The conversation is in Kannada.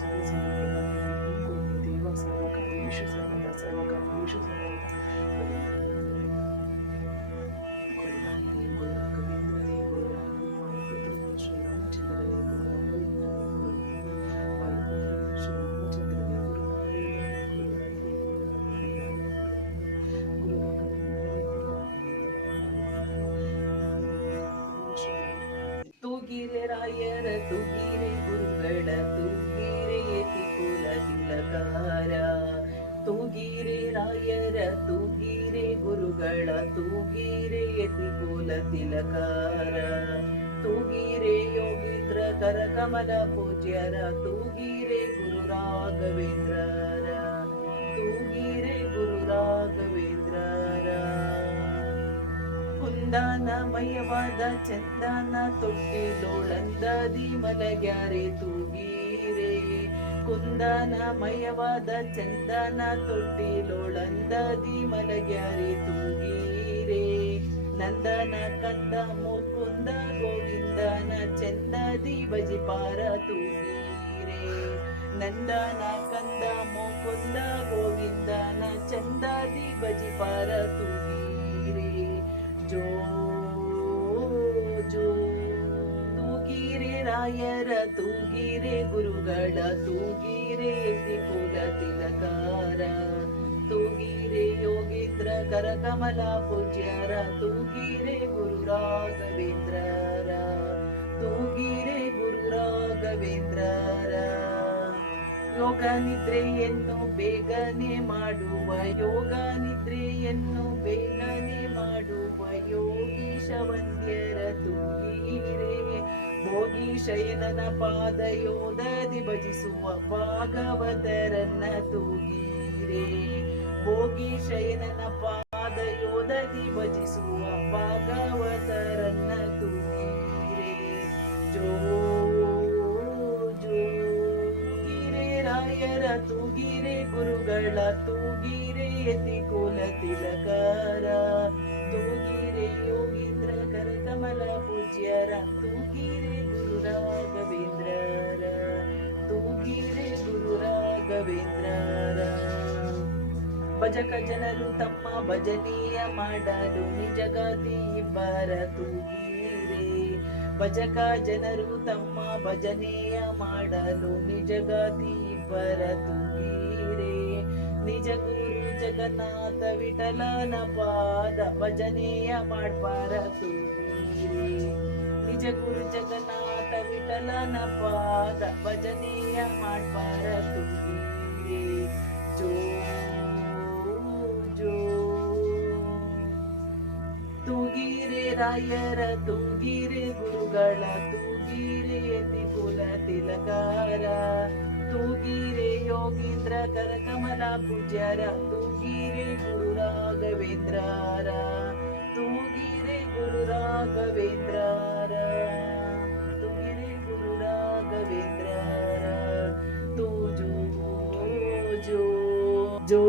सुखी समृद्ध कुरु देवा सर्वकार्येषु सर्वदा सर्वकार्येषु सर्वदा गुरु रामदेव गुरु राघवेंद्र रे गुरु राम गुरु वायुपुत्र रे श्री रामचंद्र रे गुरु राघवेंद्र रे गुरु राम गुरु वायुपुत्र रे श्री रामचंद्र रे गुरु राघवेंद्र रे गुरु राय रे गुरु राघवेंद्र रे गुरु राम गुरु राघवेंद्र रे गुरु राघवेंद्र रे गुरु राम रामदेव ಶ್ರೀ ರಾಮದೇವ ತೂಗಿರೆ ರಾಯರ ತೂಗಿರೆ ಗುರುಗಳ ತೂಗಿರೆ ಯತಿ ಕುಲ ತಿಲಕಾರ ತೂಗಿರೆ ರಾಯರ ತೂಗಿರೆ ಗುರುಗಳ ತೂಗಿರೆ ಯತಿ ಕುಲ ತಿಲಕಾರ ತೂಗಿರೆ ಯೋಗೀಂದ್ರ ಕರಕಮಲ ಪೂಜ್ಯರ ತೂಗಿರೆ ಗುರು ರಾಘವೇಂದ್ರರ ತೂಗಿರೆ ಗುರು ರಾಘವೇಂದ್ರರ ಕುಂದನಮಯವಾದ ಚಂದನ ತೊಟ್ಟಿಲೋಳಂದದಿ ಮಲಗ್ಯಾರೆ ತೂಗೀರೆ ಕುಂದನಮಯವಾದ ಚಂದನ ತೊಟ್ಟಿಲೋಳಂದದಿ ಮಲಗ್ಯಾರೆ ತೂಗೀರೆ ನಂದನ ಕಂದ ಮುಕುಂದ ಗೋವಿಂದನ ಚಂದದಿ ಬಜಿಪಾರ ತೂಗೀರೆ ನಂದನ ಕಂದ ಮುಕುಂದ ಗೋವಿಂದನ ಚಂದದಿ ಬಜಿಪಾರ ತೂಗೀರೆ ಜೋ ಜೋ ತೂಗಿರೆ ರಾಯರ ತೂಗಿರೆ ಗುರುಗಳ ತೂಗಿರೆ ಯತಿ ಕುಲ ತಿಲಕಾರ ತೂಗಿರೆ ಯೋಗೀಂದ್ರ ಕರಕಮಲ ಪೂಜ್ಯರ ತೂಗಿರೆ ಗುರು ರಾಘವೇಂದ್ರರ ತೂಗಿರೆ ಗುರು ರಾಘವೇಂದ್ರರ ಯೋಗ ನಿದ್ರೆಯನ್ನು ಬೇಗನೆ ಮಾಡುವ ಯೋಗ ನಿದ್ರೆಯನ್ನು ಬೇಗನೆ ಮಾಡುವ ಯೋಗೀಶ ವಂದ್ಯರ ತೂಗಿರೆ ಭೋಗಿ ಶಯನನ ಪಾದಯೋಧದಿ ಭಜಿಸುವ ಭಾಗವತರನ್ನ ತೂಗಿರೆ ಭೋಗಿ ಶಯನನ ಪಾದಯೋಧದಿ ಭಜಿಸುವ ಭಾಗವತರನ್ನ ತೂಗಿರೆ ಜೋ ರಾಯರ ತೂಗಿರೆ ಗುರುಗಳ ತೂಗಿರೆ ಯತಿ ಕುಲ ತಿಲಕಾರ ತೂಗಿರೆ ಯೋಗೀಂದ್ರ ಕರಕಮಲ ಪೂಜ್ಯರ ತೂಗಿರೆ ಗುರು ರಾಘವೇಂದ್ರರ ತೂಗಿರೆ ಗುರು ರಾಘವೇಂದ್ರರ ಭಜಕ ಜನರು ತಮ್ಮ ಭಜನೀಯ ಮಾಡಲು ನಿಜಗಾತಿ ಇಬ್ಬರ ತೂಗಿರೆ ಭಜಕ ಜನರು ತಮ್ಮ ಭಜನೆಯ ಮಾಡಲು ನಿಜಗಾತಿ ಇಬ್ಬರ ತೂಗಿರೆ ನಿಜ ಗುರು ಜಗನ್ನಾಥ ವಿಠಲನ ಪಾದ ಭಜನೆಯ ಮಾಡ್ಬಾರ ತೂಗಿರೆ ನಿಜ ಗುರು ಜಗನ್ನಾಥ ವಿಠಲನ ಪಾದ ಭಜನೆಯ ಮಾಡ್ಬಾರ ತೂಗಿರೆ ಜೋ ಜೋ ತೂಗಿರೆ ರಾಯರ ತೂಗಿರೆ ಗುರುಗಳ ತೂಗಿರೆ ಯತಿ ಕುಲ ತಿಲಕಾರ ತೂಗಿರೆ ಯೋಗೀಂದ್ರ ಕರಕಮಲ ಪೂಜ್ಯರ ತೂಗಿರೆ ಗುರು ರಾಘವೇಂದ್ರರ ತೂಗಿರೆ ಗುರು ರಾಘವೇಂದ್ರರ ತೂಗಿರೆ ಗುರು ರಾಘವೇಂದ್ರರ ತೂ ಜೋ ಜೋ ಜೋ